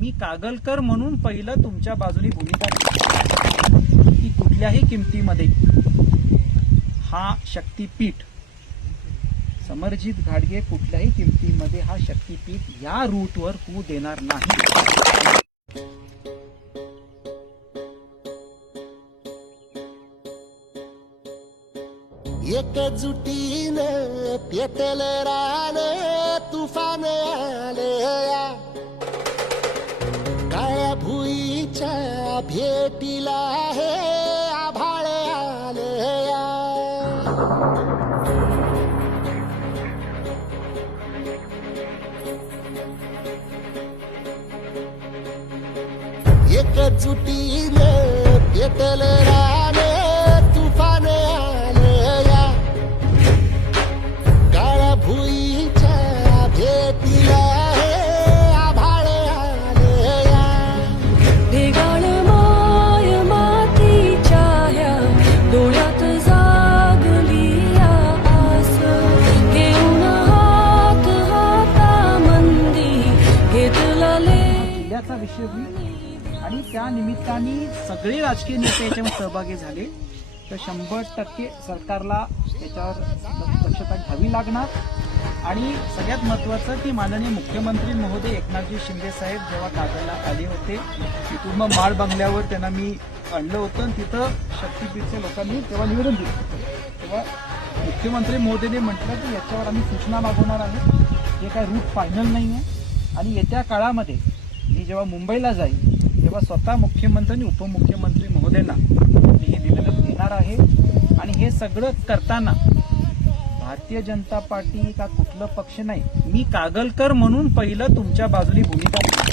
मी कागलकर म्हणून पहिलं तुमच्या बाजूनी भूमिका की कुठल्याही किमतीमध्ये. हा शक्तीपीठ समरजित घाडगे कुठल्याही किमतीमध्ये हा शक्तीपीठ या रूटवर होऊ देणार नाही. एकजुटीनं पेटल रान तुफान आले. भेटीला हे आभाळ आले एकजुटीने पेटल उद्याचा विषय होईल आणि त्या निमित्ताने सगळे राजकीय नेते याच्यामध्ये सहभागी झाले. तर शंभर टक्के सरकारला त्याच्यावर दक्षता घ्यावी लागणार. आणि सगळ्यात महत्वाचं की माननीय मुख्यमंत्री महोदय एकनाथजी शिंदे साहेब जेव्हा कागलला आले होते कुटुंब माळ बंगल्यावर त्यांना मी आणलं होतं. आणि तिथं शक्तीपीठच्या लोकांनी तेव्हा निवेदन दिलं तेव्हा मुख्यमंत्री मोदीने म्हटलं की याच्यावर आम्ही सूचना मागवणार आहोत. हे काय रूट फायनल नाही आहे आणि येत्या काळामध्ये जेव्हा मुंबईला जाईल तेव्हा स्वतः मुख्यमंत्री आणि उपमुख्यमंत्री महोदयांना मी हे निवेदन देणार आहे. आणि हे सगळं करताना भारतीय जनता पार्टी का कुठलं पक्ष नाही मी कागलकर म्हणून पहिलं तुमच्या बाजूनी भूमिका